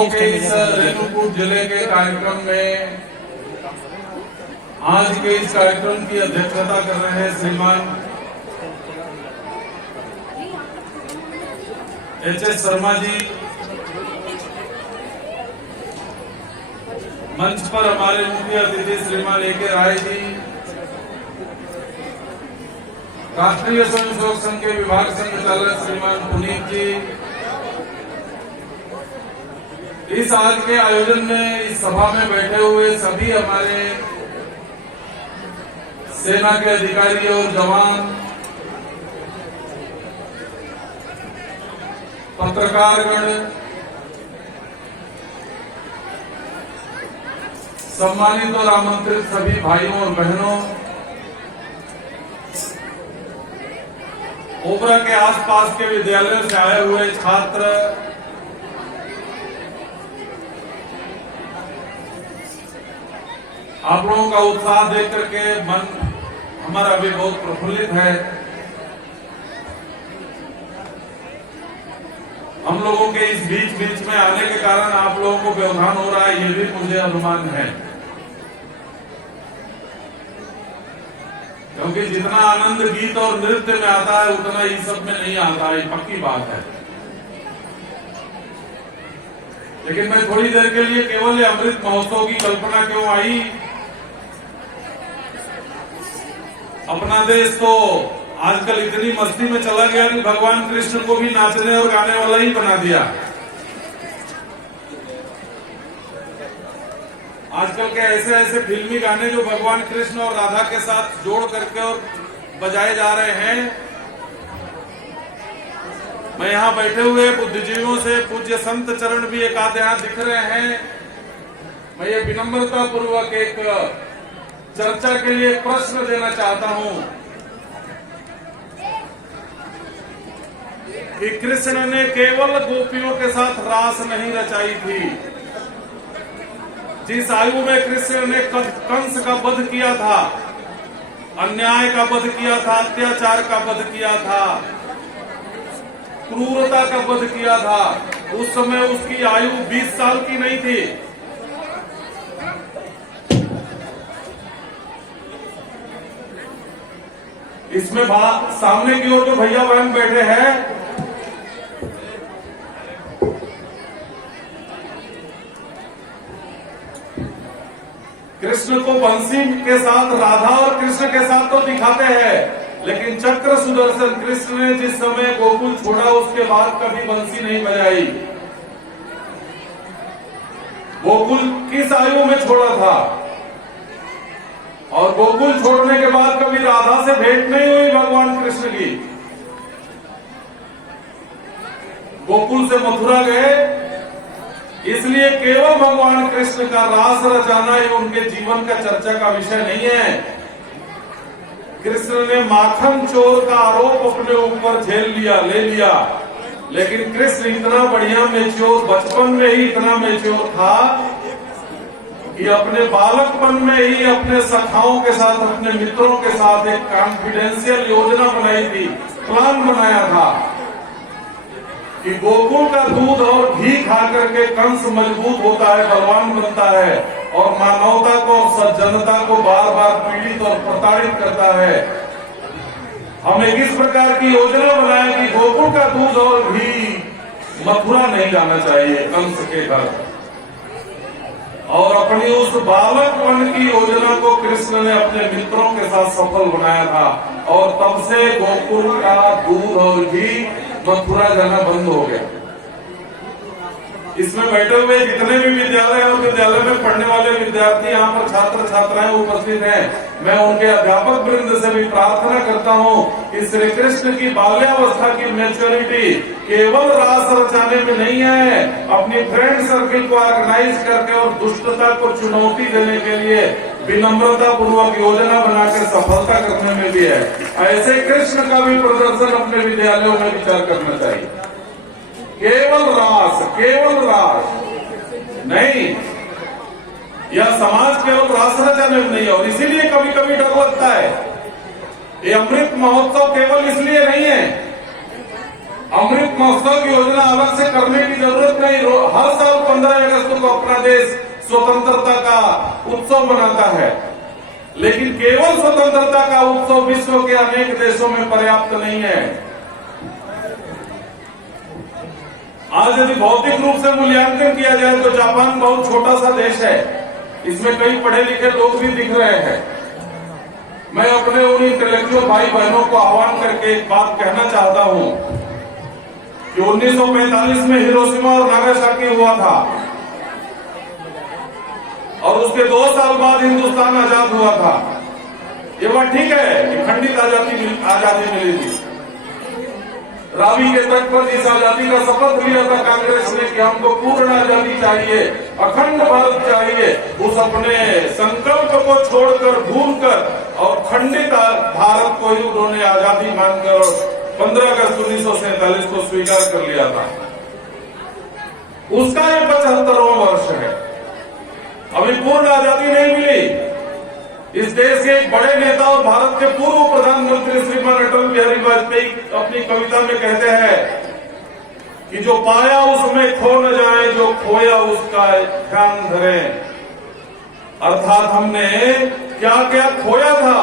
महोत्सव के इस रेणुकूट जिले के कार्यक्रम में आज के इस कार्यक्रम की अध्यक्षता कर रहे हैं श्रीमान एच.एस. शर्मा जी। मंच पर हमारे मुख्य अतिथि श्रीमान ए.के. राय जी, राष्ट्रीय स्वयंसेवक संघ के विभाग संचालक श्रीमान पुनीत जी। इस आज के आयोजन में इस सभा में बैठे हुए सभी हमारे सेना के अधिकारी और जवान, पत्रकारगण, सम्मानित और आमंत्रित सभी भाइयों और बहनों, ओबरा के आसपास के विद्यालयों से आए हुए छात्र, आप लोगों का उत्साह देख करके मन हमारा भी बहुत प्रफुल्लित है। हम लोगों के इस बीच बीच में आने के कारण आप लोगों को व्यवधान हो रहा है, ये भी मुझे अनुमान है, क्योंकि जितना आनंद गीत और नृत्य में आता है उतना इस सब में नहीं आता है, पक्की बात है। लेकिन मैं थोड़ी देर के लिए केवल अमृत महोत्सव की कल्पना क्यों आई। अपना देश तो आजकल इतनी मस्ती में चला गया कि भगवान कृष्ण को भी नाचने और गाने वाला ही बना दिया। आजकल के ऐसे ऐसे फिल्मी गाने जो भगवान कृष्ण और राधा के साथ जोड़ करके और बजाए जा रहे हैं। मैं यहाँ बैठे हुए बुद्धिजीवियों से पूज्य संत चरण भी एक आधे यहाँ दिख रहे हैं। मैं ये विनम्रता पूर्वक एक चर्चा के लिए प्रश्न देना चाहता हूं कि कृष्ण ने केवल गोपियों के साथ रास नहीं रचाई थी। जिस आयु में कृष्ण ने कंस का वध किया था, अन्याय का वध किया था, अत्याचार का वध किया था, क्रूरता का वध किया था, उस समय उसकी आयु 20 साल की नहीं थी। इसमें सामने की ओर जो भैया बहन बैठे हैं, कृष्ण को बंसी के साथ, राधा और कृष्ण के साथ तो दिखाते हैं, लेकिन चक्र सुदर्शन कृष्ण ने जिस समय गोकुल छोड़ा उसके बाद कभी बंसी नहीं बजाई। गोकुल किस आयु में छोड़ा था और गोकुल छोड़ने के बाद कभी राधा से भेंट नहीं हुई भगवान कृष्ण की। गोकुल से मथुरा गए, इसलिए केवल भगवान कृष्ण का रास रचाना ये उनके जीवन का चर्चा का विषय नहीं है। कृष्ण ने माखन चोर का आरोप अपने ऊपर झेल लिया, ले लिया, लेकिन कृष्ण इतना बढ़िया मेच्योर, बचपन में ही इतना मेच्योर था कि अपने बालकपन में ही अपने सखाओं के साथ, अपने मित्रों के साथ एक कॉन्फिडेंशियल योजना बनाई थी, प्लान बनाया था कि गोकुल का दूध और घी खा करके कंस मजबूत होता है, बलवान बनता है और मानवता को, सज्जनता को बार बार पीड़ित और प्रताड़ित करता है। हम एक इस प्रकार की योजना बनाए कि गोकुल का दूध और घी मथुरा नहीं जाना चाहिए, कंस के घर। और अपनी उस बालकपन की योजना को कृष्ण ने अपने मित्रों के साथ सफल बनाया था और तब से गोकुल का दूध और घी मथुरा जाना बंद हो गया। इसमें बैठे हुए जितने भी विद्यालय और विद्यालय में पढ़ने वाले विद्यार्थी, यहाँ पर छात्र छात्राएं उपस्थित हैं, मैं उनके अध्यापक वृंद से भी प्रार्थना करता हूँ कि श्री कृष्ण की बाल्यावस्था की मैच्योरिटी केवल रास रचाने में नहीं है, अपनी फ्रेंड सर्किल को ऑर्गेनाइज करके और दुष्टता को चुनौती देने के लिए विनम्रता पूर्वक योजना बनाकर सफलता करने में भी है। ऐसे कृष्ण का भी प्रदर्शन अपने विद्यालयों में विचार करना चाहिए। केवल रास नहीं, यह समाज केवल रास रचाने में नहीं है। और इसीलिए कभी कभी डर लगता है। ये अमृत महोत्सव केवल इसलिए नहीं है अमृत महोत्सव की योजना अलग से करने की जरूरत नहीं। हर साल 15 अगस्त को अपना देश स्वतंत्रता का उत्सव मनाता है, लेकिन केवल स्वतंत्रता का उत्सव विश्व के अनेक देशों में पर्याप्त नहीं है। आज यदि भौतिक रूप से मूल्यांकन किया जाए तो जापान बहुत छोटा सा देश है, इसमें कई पढ़े लिखे लोग भी दिख रहे हैं। मैं अपने उन इंटेलेक्चुअल भाई बहनों को आह्वान करके एक बात कहना चाहता हूं कि 1945 में हिरोशिमा और नागासाकी हुआ था और उसके 2 साल बाद हिंदुस्तान आजाद हुआ था। ये बात ठीक है कि खंडित आजादी मिली थी। रावी के तट पर जिस आजादी का शपथ लिया था कांग्रेस ने कि हमको पूर्ण आजादी चाहिए, अखंड भारत चाहिए, उस अपने संकल्प को छोड़कर, भूलकर और खंडित भारत को ही उन्होंने आजादी मानकर 15 अगस्त 1947 को स्वीकार कर लिया था। उसका ये 75वां वर्ष है। अभी पूर्ण आजादी नहीं मिली। इस देश के एक बड़े नेता और भारत के पूर्व प्रधानमंत्री श्रीमान अटल बिहारी वाजपेयी अपनी कविता में कहते हैं कि जो पाया उसमें खो न जाए, जो खोया उसका ध्यान धरें। अर्थात हमने क्या क्या खोया था,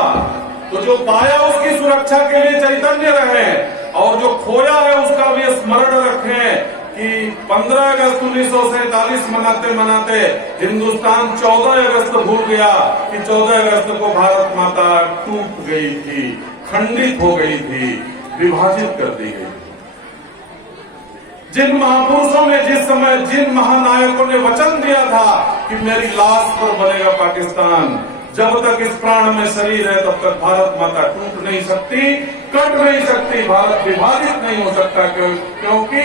तो जो पाया उसकी सुरक्षा के लिए चैतन्य रहे और जो खोया है उसका भी स्मरण रखें कि 15 अगस्त 1947 मनाते मनाते हिंदुस्तान 14 अगस्त भूल गया कि 14 अगस्त को भारत माता टूट गई थी, खंडित हो गई थी, विभाजित कर दी गई। जिन महापुरुषों ने जिस समय, जिन महानायकों ने वचन दिया था कि मेरी लाश पर बनेगा पाकिस्तान, जब तक इस प्राण में शरीर है तब तक भारत माता टूट नहीं सकती, कट नहीं सकती, भारत विभाजित नहीं हो सकता, क्योंकि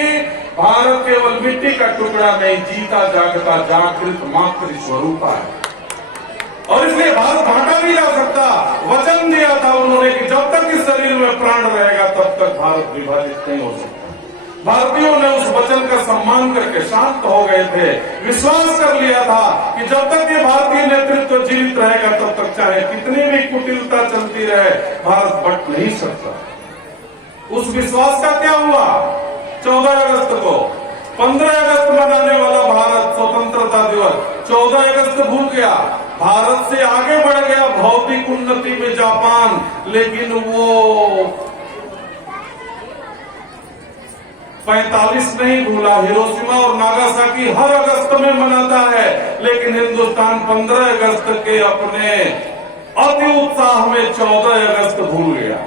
भारत केवल मिट्टी का टुकड़ा नहीं, जीता जागता जागृत मातृ स्वरूप है और इसलिए भारत बांटा नहीं जा सकता। वचन दिया था उन्होंने कि जब तक इस शरीर में प्राण रहेगा तब तक भारत विभाजित नहीं हो सकता। भारतीयों ने उस वचन का सम्मान करके शांत हो गए थे, विश्वास कर लिया था कि जब तक ये भारतीय नेतृत्व जीवित रहेगा तब तक चाहे कितनी भी कुटिलता चलती रहे, भारत बट नहीं सकता। उस विश्वास का क्या हुआ? 14 अगस्त को 15 अगस्त मनाने वाला भारत स्वतंत्रता दिवस 14 अगस्त भूल गया, भारत से आगे बढ़ गया भौतिक उन्नति में जापान, लेकिन वो 45 नहीं भूला। हिरोशिमा और नागासाकी हर अगस्त में मनाता है, लेकिन हिंदुस्तान 15 अगस्त के अपने अति उत्साह में 14 अगस्त भूल गया।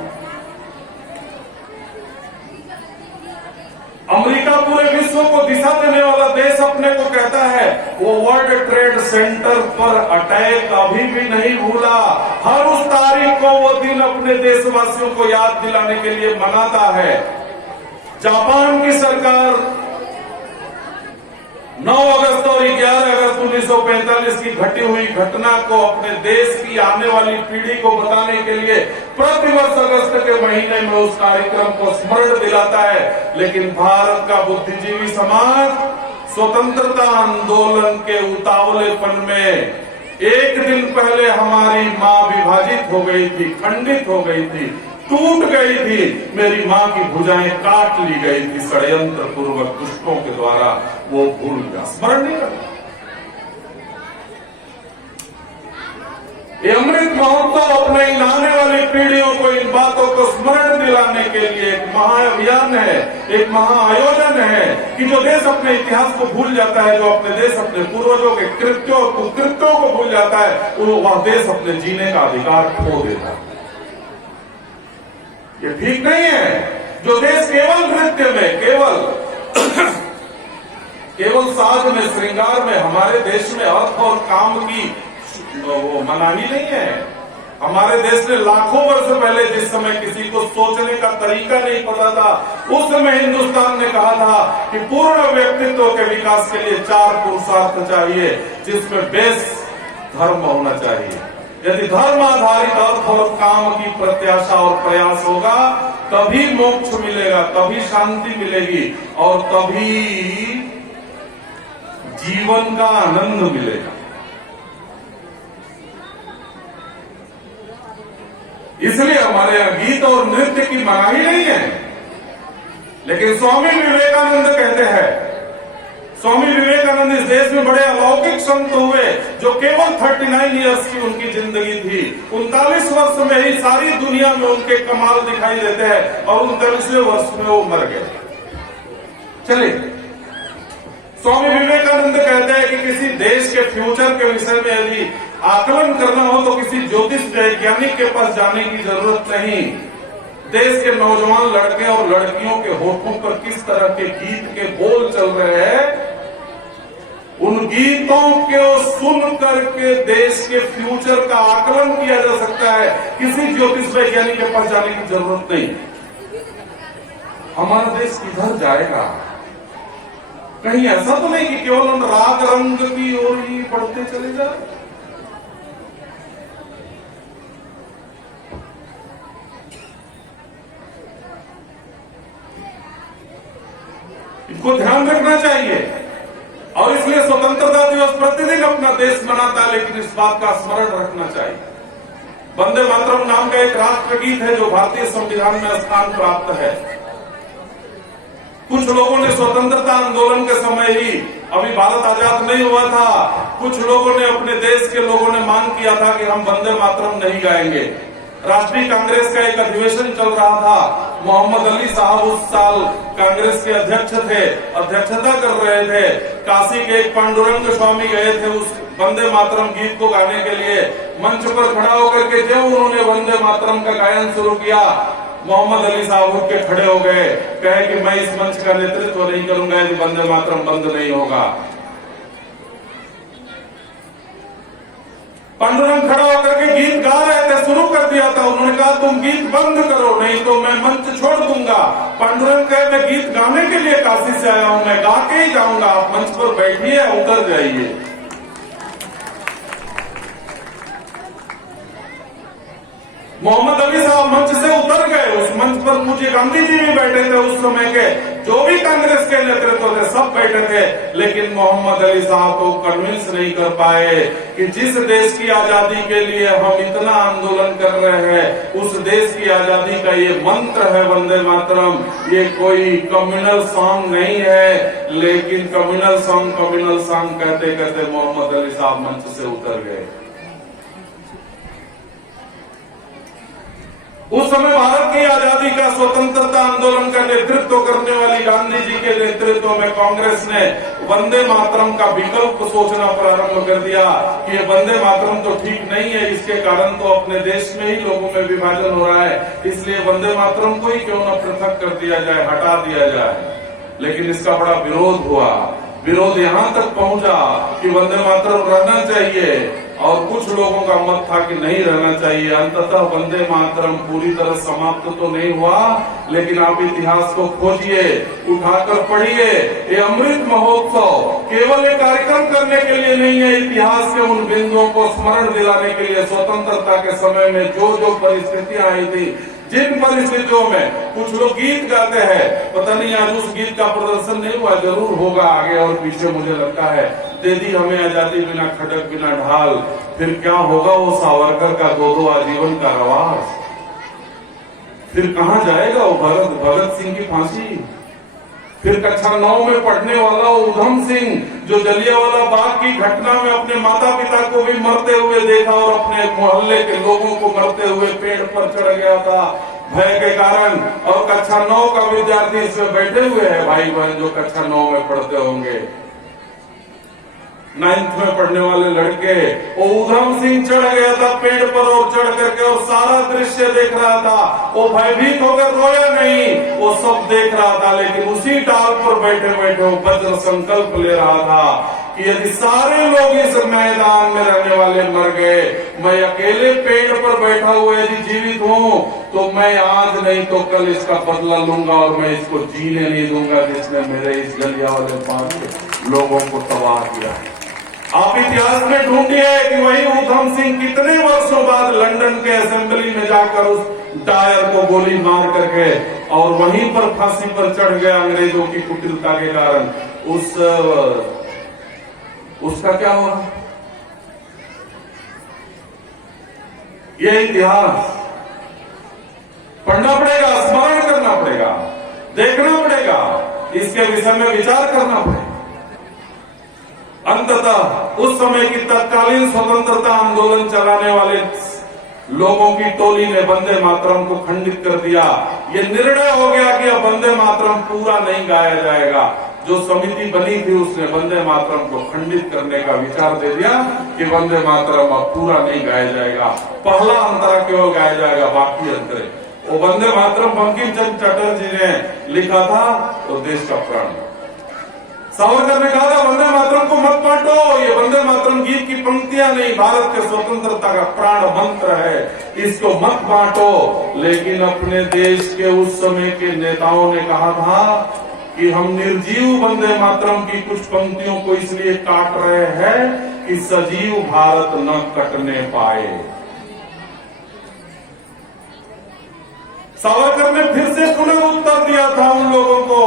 अमेरिका पूरे विश्व को दिशा देने वाला देश अपने को कहता है, वो वर्ल्ड ट्रेड सेंटर पर अटैक अभी भी नहीं भूला। हर उस तारीख को वो दिन अपने देशवासियों को याद दिलाने के लिए मनाता है। जापान की सरकार 9 अगस्त और 11 अगस्त 1945 की घटी हुई घटना को अपने देश की आने वाली पीढ़ी को बताने के लिए प्रतिवर्ष अगस्त के महीने में उस कार्यक्रम को स्मरण दिलाता है, लेकिन भारत का बुद्धिजीवी समाज स्वतंत्रता आंदोलन के उतावलेपन में एक दिन पहले हमारी मां विभाजित हो गई थी, खंडित हो गई थी, टूट गई थी, मेरी मां की भुजाएं काट ली गई थी षड्यंत्र पूर्वक दुष्टों के द्वारा, वो भूल गया, स्मरण नहीं करता। ये अमृत महोत्सव अपने इन आने वाली पीढ़ियों को इन बातों को स्मरण दिलाने के लिए एक महाअभियान है, एक महाआयोजन है कि जो देश अपने इतिहास को भूल जाता है, जो अपने देश अपने पूर्वजों के कृत्यों कुकृत्यों को भूल जाता है, वह देश अपने जीने का अधिकार खो देता है। ये ठीक नहीं है। जो देश केवल नृत्य में, केवल साज में, श्रृंगार में, हमारे देश में अर्थ और काम की वो मनाही नहीं है। हमारे देश ने लाखों वर्ष पहले जिस समय किसी को सोचने का तरीका नहीं पता था, उस समय हिंदुस्तान ने कहा था कि पूर्ण व्यक्तित्व के विकास के लिए 4 पुरुषार्थ चाहिए, जिसमें बेस धर्म होना चाहिए। यदि धर्म आधारित अर्थ और काम की प्रत्याशा और प्रयास होगा, तभी मोक्ष मिलेगा, तभी शांति मिलेगी और तभी जीवन का आनंद मिलेगा। इसलिए हमारे यहाँ गीत और नृत्य की मनाही नहीं है। लेकिन स्वामी विवेकानंद कहते हैं, स्वामी विवेकानंद इस देश में बड़े अलौकिक संत हुए जो केवल 39 इयर्स की उनकी जिंदगी थी। 39 वर्ष में ही सारी दुनिया में उनके कमाल दिखाई देते हैं और 39वें वर्ष में वो मर गए। चलिए, स्वामी विवेकानंद कहते हैं कि किसी देश के फ्यूचर के विषय में यदि आकलन करना हो तो किसी ज्योतिष वैज्ञानिक के पास जाने की जरूरत नहीं। देश के नौजवान लड़के और लड़कियों के होठों पर किस तरह के गीत के बोल चल रहे हैं, उन गीतों को सुन करके देश के फ्यूचर का आकलन किया जा सकता है। किसी ज्योतिष वैज्ञानिक के पास जाने की जरूरत नहीं। हमारा देश किधर जाएगा? कहीं ऐसा तो नहीं कि केवल हम राग रंग की ओर ही बढ़ते चले जाए। इसको ध्यान रखना चाहिए और इसलिए स्वतंत्रता दिवस प्रतिदिन अपना देश मनाता है, लेकिन इस बात का स्मरण रखना चाहिए। वंदे मातरम नाम का एक राष्ट्रगीत है जो भारतीय संविधान में स्थान प्राप्त है। कुछ लोगों ने स्वतंत्रता आंदोलन के समय ही, अभी भारत आजाद नहीं हुआ था, कुछ लोगों ने, अपने देश के लोगों ने मांग किया था कि हम वंदे मातरम नहीं गाएंगे। राष्ट्रीय कांग्रेस का एक अधिवेशन चल रहा था। मोहम्मद अली साहब उस साल कांग्रेस के अध्यक्ष थे, अध्यक्षता कर रहे थे। काशी के एक पांडुरंग स्वामी गए थे उस वंदे मातरम गीत को गाने के लिए। मंच पर खड़ा होकर के जब उन्होंने वंदे मातरम का गायन शुरू किया, मोहम्मद अली साहब उठ के खड़े हो गए, कहे कि मैं इस मंच का नेतृत्व नहीं करूंगा यदि वंदे मातरम बंद नहीं होगा। पांडुरंग खड़ा होकर के गीत गा रहे थे, शुरू कर दिया था। उन्होंने कहा तुम गीत बंद करो, नहीं तो मैं मंच छोड़ दूंगा। पांडुरंग कहे मैं गीत गाने के लिए काशी से आया हूं, मैं गा के ही जाऊंगा, आप मंच पर बैठिए, उतर जाइए। मोहम्मद अली साहब मंच से उतर गए। उस मंच पर मुझे गांधी जी भी बैठे थे, उस समय के जो भी कांग्रेस के नेतृत्व थे सब बैठे थे, लेकिन मोहम्मद अली साहब को कन्विंस नहीं कर पाए कि जिस देश की आजादी के लिए हम इतना आंदोलन कर रहे हैं, उस देश की आजादी का ये मंत्र है वंदे मातरम। ये कोई कम्युनल सॉन्ग नहीं है, लेकिन कम्युनल सॉन्ग कहते कहते मोहम्मद अली साहब मंच से उतर गए। उस समय भारत की आजादी का, स्वतंत्रता आंदोलन का नेतृत्व करने वाली गांधी जी के नेतृत्व में कांग्रेस ने वंदे मातरम का विकल्प सोचना प्रारंभ कर दिया कि ये वंदे मातरम तो ठीक नहीं है, इसके कारण तो अपने देश में ही लोगों में विभाजन हो रहा है, इसलिए वंदे मातरम को ही क्यों न पृथक कर दिया जाए, हटा दिया जाए। लेकिन इसका बड़ा विरोध हुआ। विरोध यहां तक पहुंचा कि वंदे मातरम रहना चाहिए, और कुछ लोगों का मत था कि नहीं रहना चाहिए। अंततः वंदे मातरम पूरी तरह समाप्त तो नहीं हुआ, लेकिन आप इतिहास को खोजिए, उठाकर पढ़िए। ये अमृत महोत्सव केवल एक कार्यक्रम करने के लिए नहीं है, इतिहास के उन बिंदुओं को स्मरण दिलाने के लिए। स्वतंत्रता के समय में जो जो परिस्थितियां आई थी, जिन परिस्थितियों में कुछ लोग गीत गाते हैं, पता नहीं आज उस गीत का प्रदर्शन नहीं हुआ, जरूर होगा आगे और पीछे, मुझे लगता है। दे दी हमें आजादी बिना खटक बिना ढाल, फिर क्या होगा वो सावरकर का 2-2 आजीवन का रवाज, फिर कहां जाएगा वो भगत सिंह की फांसी, फिर कक्षा 9 में पढ़ने वाला उधम सिंह जो जलियांवाला बाग की घटना में अपने माता पिता को भी मरते हुए देखा और अपने मोहल्ले के लोगों को मरते हुए पेड़ पर चढ़ गया था भय के कारण, और कक्षा 9 का विद्यार्थी इसमें बैठे हुए हैं, भाई बहन जो कक्षा 9 में पढ़ते होंगे, 9th में पढ़ने वाले लड़के। वो उधम सिंह चढ़ गया था पेड़ पर और चढ़ करके और सारा दृश्य देख रहा था। वो भयभीत होकर रोया नहीं, वो सब देख रहा था, लेकिन उसी डाल पर बैठे बैठे वो वज्र संकल्प ले रहा था कि यदि सारे लोग इस मैदान में रहने वाले मर गए, मैं अकेले पेड़ पर बैठा हुआ यदि जीवित हूँ, तो मैं आज नहीं तो कल इसका बदला लूंगा और मैं इसको जीने नहीं दूंगा जिसने मेरे इस जलियांवाले बाग के लोगों को तबाह किया है। आप इतिहास में ढूंढिए कि वही उधम सिंह कितने वर्षों बाद लंदन के असेंबली में जाकर उस डायर को गोली मार करके और वहीं पर फांसी पर चढ़ गया अंग्रेजों की कुटिलता के कारण। उसका क्या हुआ? ये इतिहास पढ़ना पड़ेगा, स्मरण करना पड़ेगा, देखना पड़ेगा। इसके विषय में विचार करना पड़ेगा। अंततः उस समय की तत्कालीन स्वतंत्रता आंदोलन चलाने वाले लोगों की टोली ने वंदे मातरम को खंडित कर दिया। ये निर्णय हो गया कि अब वंदे मातरम पूरा नहीं गाया जाएगा। जो समिति बनी थी उसने वंदे मातरम को खंडित करने का विचार दे दिया कि वंदे मातरम अब पूरा नहीं गाया जाएगा, पहला अंतरा केवल गाया जाएगा, बाकी अंतरे। वो वंदे मातरम बंकिम चंद्र चटर्जी ने लिखा था, तो देश का प्राण। सावरकर ने कहा था वंदे मातरम को मत बांटो, ये वंदे मातरम गीत की पंक्तियां नहीं, भारत के स्वतंत्रता का प्राण मंत्र है, इसको मत बांटो। लेकिन अपने देश के उस समय के नेताओं ने कहा था कि हम निर्जीव वंदे मातरम की कुछ पंक्तियों को इसलिए काट रहे हैं कि सजीव भारत न कटने पाए। सावरकर ने फिर से पुनरुत्तर दिया था उन लोगों को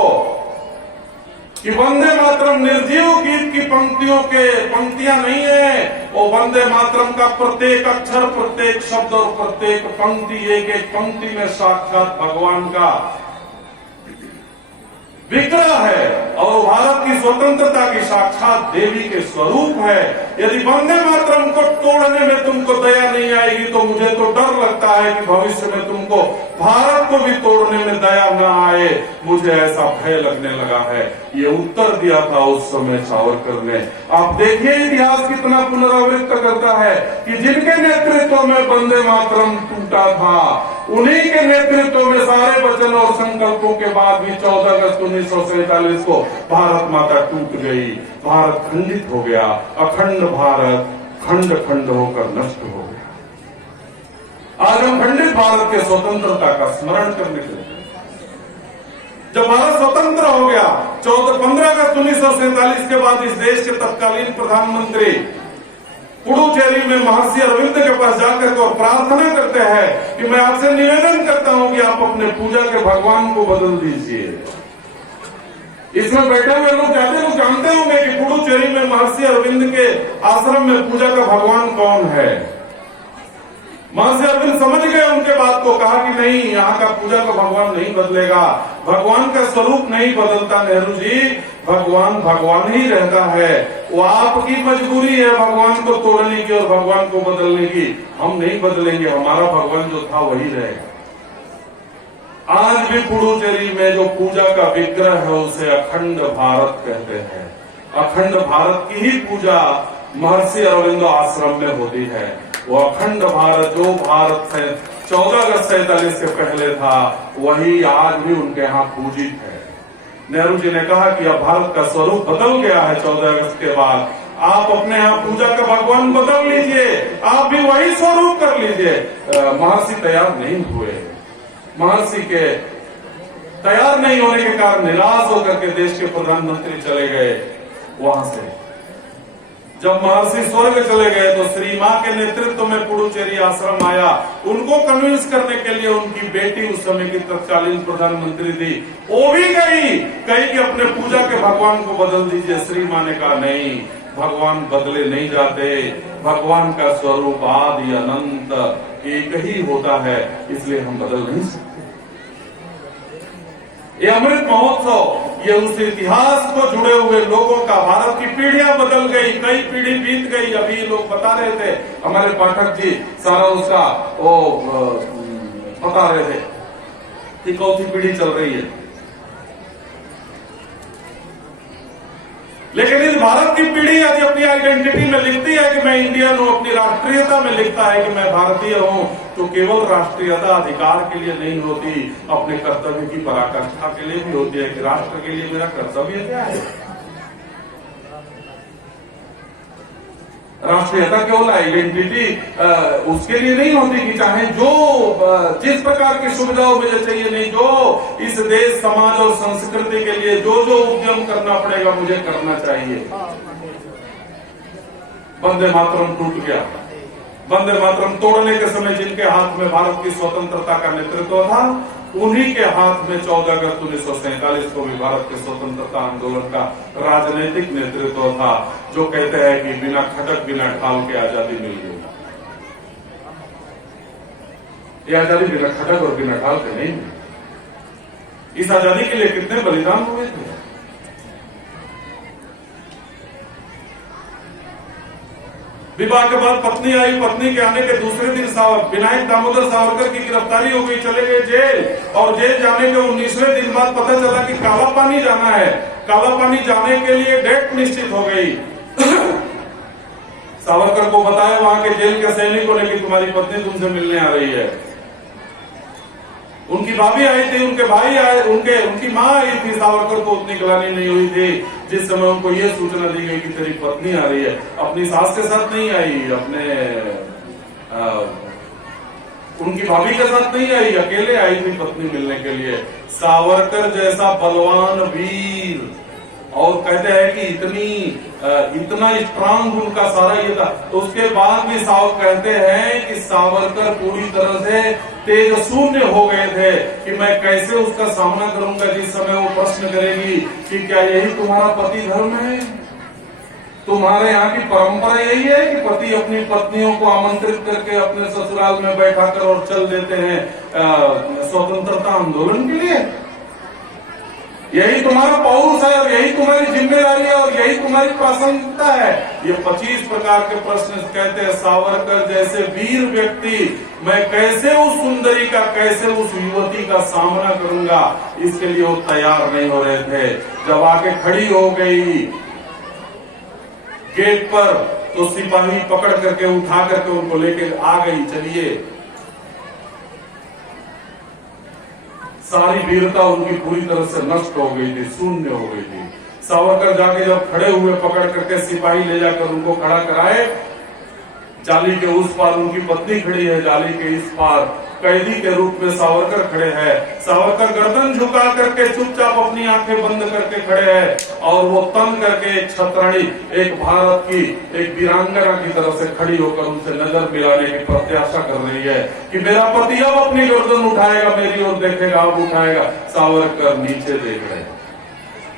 कि वंदे मातरम निर्जीव गीत की पंक्तियां नहीं है, वो वंदे मातरम का प्रत्येक अक्षर, प्रत्येक शब्द और प्रत्येक पंक्ति, एक एक पंक्ति में साक्षात भगवान का विग्रह है और भारत की स्वतंत्रता की साक्षात देवी के स्वरूप है। यदि वंदे मातरम को तोड़ने में तुमको दया नहीं आएगी तो मुझे तो डर लगता है कि भविष्य में तुमको भारत को भी तोड़ने में दया न आए, मुझे ऐसा भय लगने लगा है। ये उत्तर दिया था उस समय सावरकर ने। आप देखिए इतिहास कितना पुनरावृत्त करता है कि जिनके नेतृत्व में वंदे मातरम टूटा था, उन्हीं के नेतृत्व में सारे वचन और संकल्पों के बाद भी 14 अगस्त 1947 को भारत माता टूट गई, भारत खंडित हो गया, अखंड भारत खंड खंड होकर नष्ट हो गया। आज हम खंडित भारत के स्वतंत्रता का स्मरण करने के लिए, जब भारत स्वतंत्र हो गया 15 अगस्त 1947 के बाद इस देश के तत्कालीन प्रधानमंत्री पुडुचेरी में महर्षि अरविंद के पास जाकर के और प्रार्थना करते हैं कि मैं आपसे निवेदन करता हूं कि आप अपने पूजा के भगवान को बदल दीजिए। इसमें बैठे हुए लोग जानते होंगे कि पुडुचेरी में महर्षि अरविंद के आश्रम में पूजा का भगवान कौन है। महर्षि अरविंद समझ गए उनके बात को, कहा कि नहीं, यहाँ का पूजा का भगवान नहीं बदलेगा, भगवान का स्वरूप नहीं बदलता नेहरू जी, भगवान भगवान ही रहता है। वो आपकी मजबूरी है भगवान को तोड़ने की और भगवान को बदलने की, हम नहीं बदलेंगे, हमारा भगवान जो था वही रहेगा। आज भी पुडुचेरी में जो पूजा का विग्रह है उसे अखंड भारत कहते हैं। अखंड भारत की ही पूजा महर्षि अरविंदो आश्रम में होती है। वो अखंड भारत जो भारत से 14 अगस्त 47 से पहले था, वही आज भी उनके यहाँ पूजित है। नेहरू जी ने कहा कि अब भारत का स्वरूप बदल गया है 14 अगस्त के बाद, आप अपने यहाँ पूजा का भगवान बदल लीजिए, आप भी वही स्वरूप कर लीजिए। महर्षि तैयार नहीं हुए, महर्षि के तैयार नहीं होने के कारण निराश होकर के देश के प्रधानमंत्री चले गए वहां से। जब महर्षि स्वर्ग चले गए तो श्री मां के नेतृत्व में पुडुचेरी आश्रम आया। उनको कन्विंस करने के लिए उनकी बेटी उस समय की तत्कालीन प्रधानमंत्री थी, वो भी गई, कही कि अपने पूजा के भगवान को बदल दीजिए। श्री मां ने कहा नहीं, भगवान बदले नहीं जाते, भगवान का स्वरूप आदि अनंत एक ही होता है, इसलिए हम बदल नहीं सकते। ये अमृत महोत्सव, ये उस इतिहास को जुड़े हुए लोगों का, भारत की पीढ़ियां बदल गई, कई पीढ़ी बीत गई। अभी लोग बता रहे थे, हमारे पाठक जी सारा उसका वो बता रहे थे कि कौन सी पीढ़ी चल रही है। लेकिन इस भारत की पीढ़ी यदि अपनी आइडेंटिटी में लिखती है कि मैं इंडियन हूं, अपनी राष्ट्रीयता में लिखता है कि मैं भारतीय हूं, तो केवल राष्ट्रीयता अधिकार के लिए नहीं होती, अपने कर्तव्य की पराकाष्ठा के लिए भी होती है कि राष्ट्र के लिए मेरा कर्तव्य क्या है। राष्ट्रीयता केवल आइडेंटिटी उसके लिए नहीं होती कि चाहे जो जिस प्रकार की सुविधाओं मुझे चाहिए, नहीं, जो इस देश समाज और संस्कृति के लिए जो जो उद्यम करना पड़ेगा मुझे करना चाहिए। वंदे मातरम टूट गया। वंदे मातरम तोड़ने के समय जिनके हाथ में भारत की स्वतंत्रता का नेतृत्व था, उन्हीं के हाथ में 14 अगस्त 1947 को भी भारत के स्वतंत्रता आंदोलन का राजनीतिक नेतृत्व था, जो कहते हैं कि बिना खटक बिना ढाल के आजादी मिल गई। ये आजादी बिना खटक और बिना ढाल के नहीं मिली। इस आजादी के लिए कितने बलिदान हुए थे। विवाह के बाद पत्नी आई, पत्नी के आने के दूसरे दिन विनायक दामोदर सावरकर की गिरफ्तारी हो गई, चले गए जेल। और जेल जाने के 19वें दिन बाद पता चला कि काला पानी जाना है। काला पानी जाने के लिए डेट निश्चित हो गई। सावरकर को बताया वहां के जेल के सैनिकों ने कि तुम्हारी पत्नी तुमसे मिलने आ रही है। उनकी भाभी आई थी, उनके भाई आए, उनकी माँ आई थी। सावरकर को उतनी गिलानी नहीं हुई थी जिस समय उनको ये सूचना दी गई कि तेरी पत्नी आ रही है। अपनी सास के साथ नहीं आई, उनकी भाभी के साथ नहीं आई, अकेले आई थी पत्नी मिलने के लिए। सावरकर जैसा बलवान वीर, और कहते हैं कि इतना स्ट्रांग उनका सारा ये था। तो उसके बाद भी कहते हैं कि सावरकर पूरी तरह से तेज शून्य हो गए थे कि मैं कैसे उसका सामना करूंगा जिस समय वो प्रश्न करेगी कि क्या यही तुम्हारा पति धर्म है? तुम्हारे यहाँ की परंपरा यही है कि पति अपनी पत्नियों को आमंत्रित करके अपने ससुराल में बैठाकर और चल देते हैं स्वतंत्रता आंदोलन के लिए? यही तुम्हारा पौरुष है और यही तुम्हारी जिम्मेदारी है और यही तुम्हारी प्रासंगिकता है? ये 25 प्रकार के प्रश्न कहते हैं सावरकर जैसे वीर व्यक्ति मैं कैसे उस सुंदरी का, कैसे उस युवती का सामना करूंगा, इसके लिए वो तैयार नहीं हो रहे थे। जब आके खड़ी हो गई गेट पर तो सिपाही पकड़ करके उठा करके उनको लेके आ गई। चलिए, सारी वीरता उनकी पूरी तरह से नष्ट हो गई थी, शून्य हो गई थी। सावरकर जाके जब खड़े हुए पकड़ करके सिपाही ले जाकर उनको खड़ा कराए, जाली के उस पार उनकी पत्नी खड़ी है, जाली के इस पार कैदी के रूप में सावरकर खड़े हैं। सावरकर गर्दन झुका करके चुपचाप अपनी आंखें बंद करके खड़े हैं और वो तन करके एक छतरानी, एक भारत की एक वीरांगना की तरफ से खड़ी होकर उनसे नजर मिलाने की प्रत्याशा कर रही है कि मेरा पति अब अपनी गर्दन उठाएगा, मेरी ओर देखेगा, अब उठाएगा। सावरकर नीचे देख रहे हैं।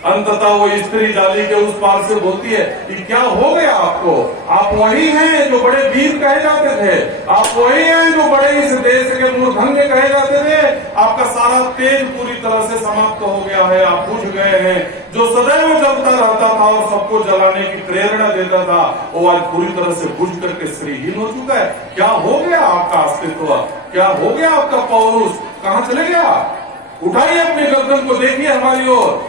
अंततः वो स्त्री जाली के उस पार से बोलती है कि क्या हो गया आपको? आप वही हैं जो बड़े वीर कहे जाते थे, आप वही हैं जो बड़े इस देश के मूर्धन्य कहे जाते थे। आपका सारा तेज पूरी तरह से समाप्त हो गया है, आप बुझ गए हैं। जो सदैव जलता रहता था और सबको जलाने की प्रेरणा देता था, वो आज पूरी तरह से बुझ करके श्रीहीन हो चुका है। क्या हो गया आपका अस्तित्व? क्या हो गया आपका पौरुष? कहाँ चले गया? उठाइए अपनी गर्दन को, देखिए हमारी ओर।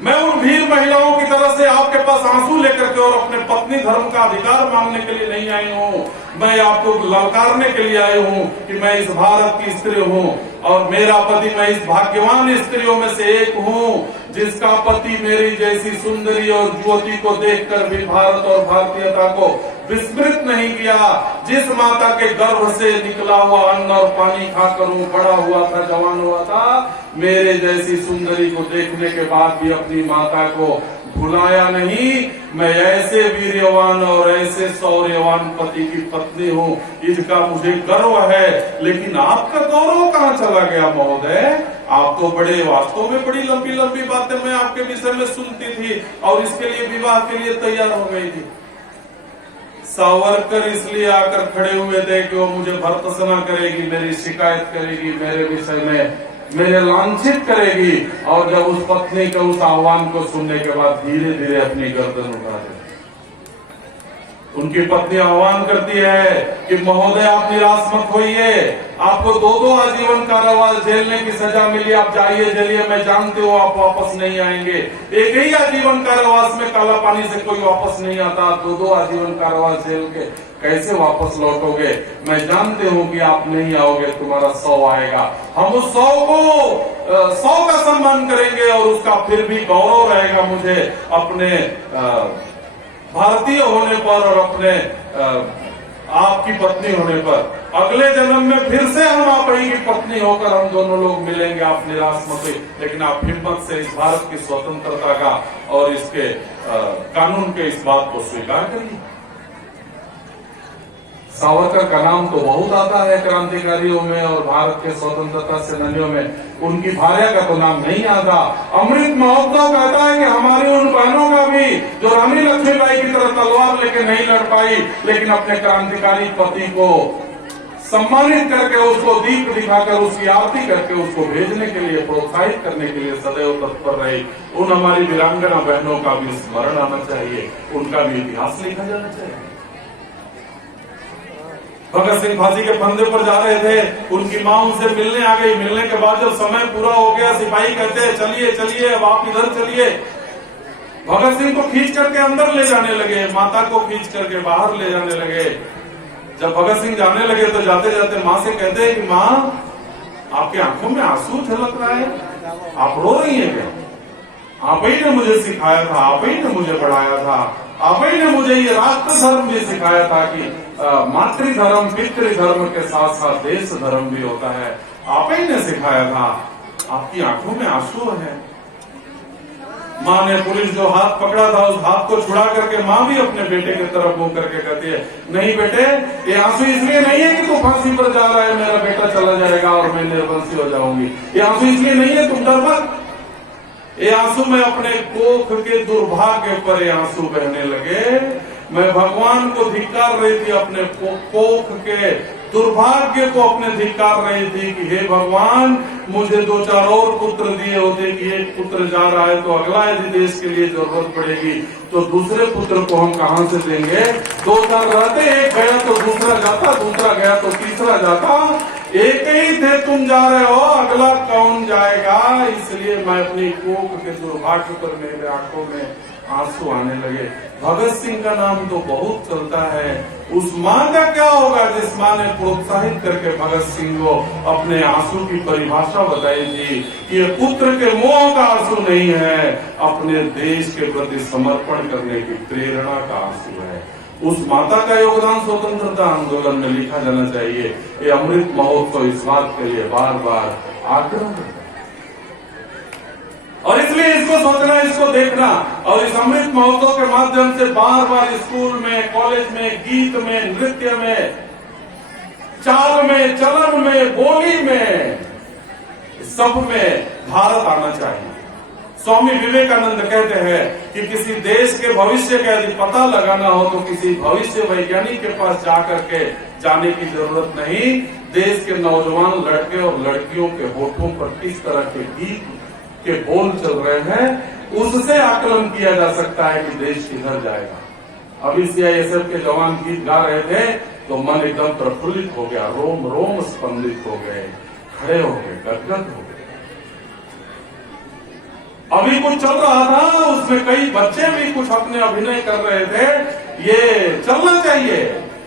मैं उन वीर महिलाओं की तरह से आपके पास आंसू लेकर के और अपने पत्नी धर्म का अधिकार मांगने के लिए नहीं आई हूँ। मैं आपको ललकारने के लिए आई हूँ कि मैं इस भारत की स्त्री हूँ और मेरा पति, मैं इस भाग्यवान स्त्रियों में से एक हूँ जिसका पति मेरी जैसी सुंदरी और युवती को देखकर भी भारत और भारतीयता को विस्मृत नहीं किया। जिस माता के गर्भ से निकला हुआ अन्न और पानी खाकर वो बड़ा हुआ था, जवान हुआ था, मेरे जैसी सुंदरी को देखने के बाद भी अपनी माता को भुलाया नहीं। मैं ऐसे वीर्यवान और ऐसे शौर्यवान पति की पत्नी हूँ, इसका मुझे गर्व है। लेकिन आपका गौरव कहाँ चला गया महोदय? आप तो बड़े, वास्तव में बड़ी लंबी लंबी बातें मैं आपके विषय में सुनती थी और इसके लिए विवाह के लिए तैयार हो गई थी। सावरकर इसलिए आकर खड़े हुए थे कि वो मुझे भर्त्सना करेगी, मेरी शिकायत करेगी, मेरे विषय में मेरे लांछित करेगी। और जब उस पत्नी के उस आह्वान को सुनने के बाद धीरे धीरे अपनी गर्दन उठा दे। उनकी पत्नी आह्वान करती है कि महोदय आप निराश मत होइए, आपको 2 आजीवन कारावास झेलने की सजा मिली, आप जाइए जेलिए, मैं जानती हूँ आप वापस नहीं आएंगे। एक ही आजीवन कारावास में काला पानी से कोई वापस नहीं आता, 2 आजीवन कारावास झेल के कैसे वापस लौटोगे? मैं जानती हूँ कि आप नहीं आओगे, तुम्हारा 100 आएगा। हम उस 100 का सम्मान करेंगे और उसका फिर भी गौरव रहेगा मुझे अपने भारतीय होने पर और अपने आपकी पत्नी होने पर। अगले जन्म में फिर से हम आप ही की पत्नी होकर हम दोनों लोग मिलेंगे। आप निराश मत होइए, लेकिन आप हिम्मत से इस भारत की स्वतंत्रता का और इसके कानून के इस बात को स्वीकार करिए। सावरकर का नाम तो बहुत आता है क्रांतिकारियों में और भारत के स्वतंत्रता सेनानियों में, उनकी भार्या का तो नाम नहीं आता। अमृत महोत्सव कहता है कि हमारी उन बहनों का भी जो रानी लक्ष्मीबाई की तरह तलवार लेके नहीं लड़ पाई, लेकिन अपने क्रांतिकारी पति को सम्मानित करके, उसको दीप दिखाकर, उसकी आरती करके, उसको भेजने के लिए, प्रोत्साहित करने के लिए सदैव तत्पर रहे। उन हमारी वीरांगना बहनों का भी स्मरण आना चाहिए, उनका भी इतिहास लिखा जाना चाहिए। भगत सिंह फांसी के फंदे पर जा रहे थे, उनकी मां उनसे मिलने आ गई। मिलने के बाद जब समय पूरा हो गया, सिपाही कहते हैं चलिए चलिए, अब आप इधर चलिए। भगत सिंह को खींच करके अंदर ले जाने लगे, माता को खींच करके बाहर ले जाने लगे। जब भगत सिंह जाने लगे तो जाते जाते माँ से कहते हैं कि माँ, आपकी आंखों में आंसू झलक रहा है, आप रो रही हैं क्या? आप ही ने मुझे सिखाया था, आप ही ने मुझे पढ़ाया था, आप ही ने मुझे ये राष्ट्र धर्म भी सिखाया था कि मातृ धर्म पितृ धर्म के साथ साथ देश धर्म भी होता है, आप ही ने सिखाया था, आपकी आंखों में आंसू है। माँ ने पुलिस जो हाथ पकड़ा था, उस हाथ को छुड़ा करके माँ भी अपने बेटे की तरफ मुंह करके कहती है, नहीं बेटे, ये आंसू इसलिए नहीं है कि तू फांसी पर जा रहा है, मेरा बेटा चला जाएगा और मैं निर्वंशी हो जाऊंगी। ये आंसू इसलिए नहीं है, तुम डर मत। ये आंसू मैं अपने कोख के दुर्भाग्य पर ये आंसू बहने लगे। मैं भगवान को धिक्कार रही थी, अपने कोख के दुर्भाग्य को अपने धिक्कार रही थी कि हे भगवान, मुझे 2-4 और पुत्र दिए होते कि एक पुत्र जा रहा है तो अगला यदि देश के लिए जरूरत पड़ेगी तो दूसरे पुत्र को हम कहां से देंगे? 2-4 रहते, एक गया तो दूसरा जाता, दूसरा गया तो तीसरा जाता, एक ही थे, तुम जा रहे हो, अगला कौन जाएगा? इसलिए मैं अपनी कोख के दुर्भाग्य पर मेरे आंखों में आंसू आने लगे। भगत सिंह का नाम तो बहुत चलता है, उस माँ का क्या होगा जिस माँ ने प्रोत्साहित करके भगत सिंह को अपने आंसू की परिभाषा बताई थी कि ये पुत्र के मोह का आंसू नहीं है, अपने देश के प्रति समर्पण करने की प्रेरणा का आंसू है। उस माता का योगदान स्वतंत्रता आंदोलन में लिखा जाना चाहिए। ये अमृत महोत्सव इस बात के लिए बार बार आग्रह करता है और इसलिए इसको सोचना, इसको देखना और इस अमृत महोत्सव के माध्यम से बार बार स्कूल में, कॉलेज में, गीत में, नृत्य में, चाल में, चलन में, बोली में, सब में भारत आना चाहिए। स्वामी विवेकानंद कहते हैं कि किसी देश के भविष्य का यदि पता लगाना हो तो किसी भविष्य वैज्ञानिक के पास जाकर के जाने की जरूरत नहीं, देश के नौजवान लड़के और लड़कियों के होठों पर किस तरह के गीत के बोल चल रहे हैं, उससे आकलन किया जा सकता है कि देश किधर जाएगा। अभी सीआईएसएफ के जवान गीत गा रहे थे तो मन एकदम प्रफुल्लित हो गया, रोम रोम स्पंदित हो गए, खड़े हो गए, गदगद हो गए। अभी कुछ चल रहा था, उसमें कई बच्चे भी कुछ अपने अभिनय कर रहे थे। ये चलना चाहिए।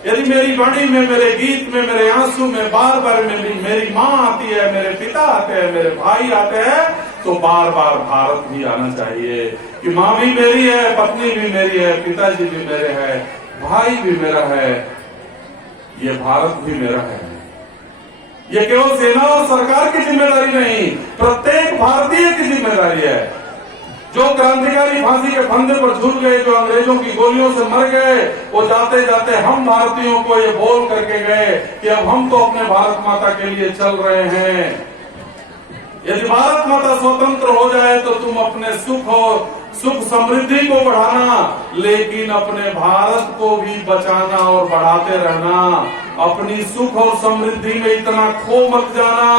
यदि मेरी वाणी में, मेरे गीत में, मेरे आंसू में बार बार मेरी माँ आती है, मेरे पिता आते हैं, मेरे भाई आते हैं, तो बार बार भारत भी आना चाहिए कि माँ भी मेरी है, पत्नी भी मेरी है, पिताजी भी मेरे हैं, भाई भी मेरा है, ये भारत भी मेरा है। ये केवल सेना और सरकार की जिम्मेदारी नहीं, प्रत्येक भारतीय की जिम्मेदारी है। जो क्रांतिकारी फांसी के फंदे पर झूल गए, जो अंग्रेजों की गोलियों से मर गए, वो जाते जाते हम भारतीयों को ये बोल करके गए कि अब हम तो अपने भारत माता के लिए चल रहे हैं। यदि भारत माता स्वतंत्र हो जाए तो तुम अपने सुख समृद्धि को बढ़ाना, लेकिन अपने भारत को भी बचाना और बढ़ाते रहना। अपनी सुख और समृद्धि में इतना खो मत जाना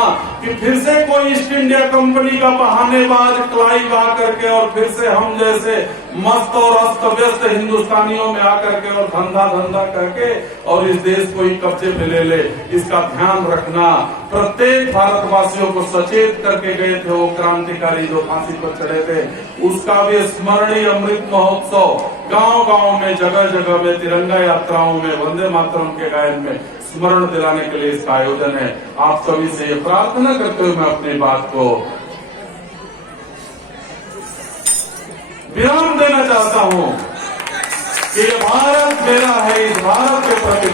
कि फिर से कोई ईस्ट इंडिया कंपनी का बहानेबाज क्लाइव आकर के और फिर से हम जैसे मस्त और अस्त व्यस्त हिंदुस्तानियों में आकर के और धंधा करके और इस देश को ही कब्जे में ले ले। इसका ध्यान रखना। प्रत्येक भारतवासियों को सचेत करके गए थे वो क्रांतिकारी जो फांसी पर चढ़े थे, उसका भी स्मरणीय अमृत महोत्सव गांव गांव में, जगह जगह में, तिरंगा यात्राओं में, वंदे मातरम के गायन में स्मरण दिलाने के लिए इसका आयोजन है। आप सभी से ये प्रार्थना करते हुए मैं अपनी बात को विराम देना चाहता हूं कि ये भारत मेरा है। इस भारत के प्रति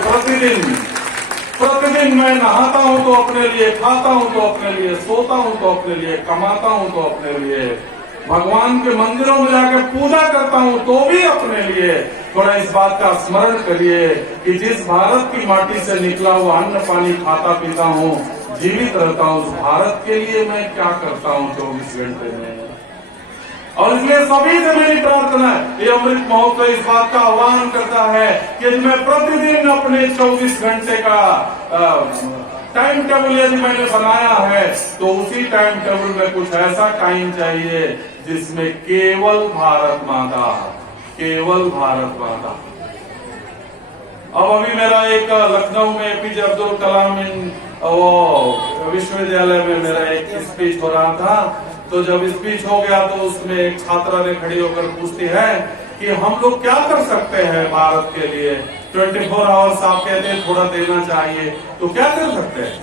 प्रतिदिन मैं नहाता हूं तो अपने लिए, खाता हूं तो अपने लिए, सोता हूं तो अपने लिए, कमाता हूं तो अपने लिए, भगवान के मंदिरों में जाकर पूजा करता हूं तो भी अपने लिए। थोड़ा इस बात का स्मरण करिए कि जिस भारत की माटी से निकला हुआ अन्न पानी खाता पीता हूं, जीवित रहता हूं, उस भारत के लिए मैं क्या करता हूं 24 घंटे में। और इसलिए सभी से मेरी प्रार्थना है, ये अमृत महोत्सव इस बात का आह्वान करता है कि मैं प्रतिदिन अपने 24 घंटे का टाइम टेबल यदि मैंने बनाया है तो उसी टाइम टेबल में कुछ ऐसा टाइम चाहिए जिसमें केवल भारत माता, केवल भारत माता। अब अभी मेरा एक लखनऊ में एपीजे अब्दुल कलाम वो विश्वविद्यालय में मेरा एक स्पीच हो रहा था। तो जब स्पीच हो गया तो उसमें एक छात्रा ने खड़ी होकर पूछती है कि हम लोग क्या कर सकते हैं भारत के लिए। 24 आवर्स आप कहते हैं थोड़ा देना चाहिए, तो क्या कर सकते हैं,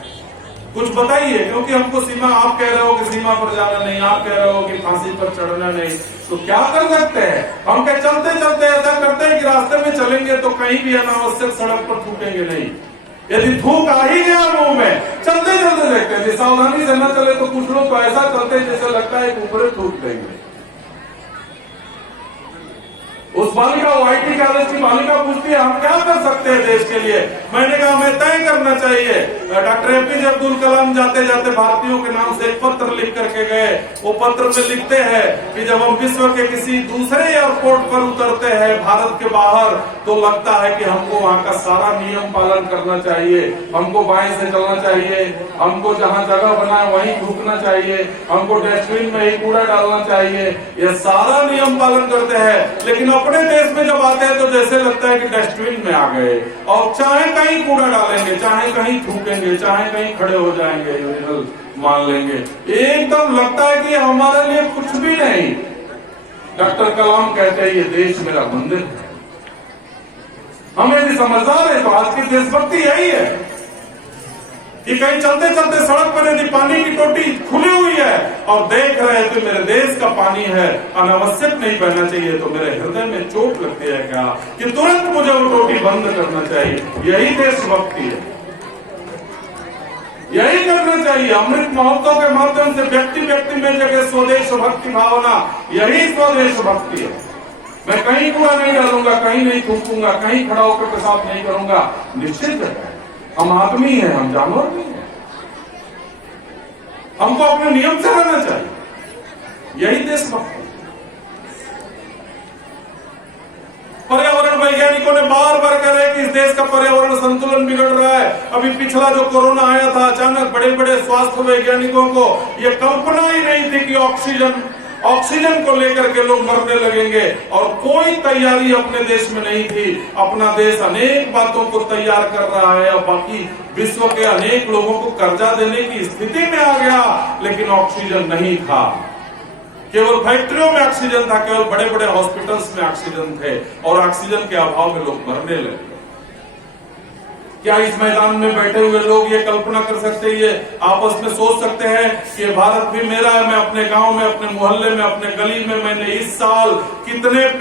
कुछ बताइए। क्योंकि हमको सीमा, आप कह रहे हो कि सीमा पर जाना नहीं, आप कह रहे हो कि फांसी पर चढ़ना नहीं, तो क्या कर सकते हैं। हम क्या चलते चलते ऐसा करते हैं कि रास्ते में चलेंगे तो कहीं भी अनावश्यक सड़क पर थूकेंगे नहीं। यदि थूक आ ही गया मुंह में, चलते चलते देखते हैं, सावधानी से न चले तो कुछ लोग तो ऐसा चलते हैं जैसे लगता है ऊपर थूक देंगे। उस बालिका, वो IT कॉलेज की बालिका पूछती है हम क्या कर सकते हैं देश के लिए। मैंने कहा हमें तय करना चाहिए। डॉक्टर एपीजे अब्दुल कलाम जाते जाते भारतीयों के नाम से एक पत्र लिख करके गए। वो पत्र में लिखते हैं कि जब हम विश्व के किसी दूसरे एयरपोर्ट पर उतरते हैं भारत के बाहर, तो लगता है कि हमको वहाँ का सारा नियम पालन करना चाहिए, हमको बाएं से चलना चाहिए, हमको जहाँ जगह बना है वहीं थूकना चाहिए, हमको डस्टबिन में ही कूड़ा डालना चाहिए। ये सारा नियम पालन करते हैं, लेकिन अपने देश में जब आते हैं तो जैसे लगता है कि डस्टबिन में आ गए और चाहे कहीं कूड़ा डालेंगे, चाहे कहीं थूकेंगे, चाहे कहीं खड़े हो जाएंगे, यूरिनल मान लेंगे। एकदम लगता है कि हमारे लिए कुछ भी नहीं। डॉक्टर कलाम कहते हैं ये देश मेरा मंदिर है। हम यदि समझदार है तो आज की देशभक्ति यही है कि कहीं चलते चलते सड़क पर यदि पानी की टोटी खुली हुई है और देख रहे हैं कि मेरे देश का पानी है, अनावश्यक नहीं बहना चाहिए, तो मेरे हृदय में चोट लगती है क्या कि तुरंत मुझे वो टोटी बंद करना चाहिए। यही देशभक्ति है, यही करना चाहिए। अमृत महोत्सव के माध्यम से व्यक्ति व्यक्ति में जगह स्वदेश भक्ति भावना, यही स्वदेश भक्ति है। मैं कहीं कूड़ा नहीं डालूंगा, कहीं नहीं थूकूंगा, कहीं खड़ा होकर पेशाब नहीं करूंगा। निश्चित है हम आदमी हैं, हम जानवर नहीं हैं। हमको अपने नियम से रहना चाहिए, यही देशभक्ति। पर्यावरण वैज्ञानिकों ने बार बार कह रहे कि इस देश का पर्यावरण संतुलन बिगड़ रहा है। अभी पिछला जो कोरोना आया था, अचानक बड़े बड़े स्वास्थ्य वैज्ञानिकों को ये कल्पना ही नहीं थी कि ऑक्सीजन को लेकर के लोग मरने लगेंगे, और कोई तैयारी अपने देश में नहीं थी। अपना देश अनेक बातों को तैयार कर रहा है और बाकी विश्व के अनेक लोगों को कर्जा देने की स्थिति में आ गया, लेकिन ऑक्सीजन नहीं था। केवल फैक्ट्रियों में ऑक्सीजन था, केवल बड़े बड़े हॉस्पिटल्स में ऑक्सीजन थे, और ऑक्सीजन के अभाव में लोग मरने लगे। क्या इस मैदान में बैठे हुए लोग ये कल्पना कर सकते हैं, ये आपस में सोच सकते हैं कि भारत भी मेरा है, मैं अपने गांव में, अपने मोहल्ले में, अपने गली में मैंने इस साल कितने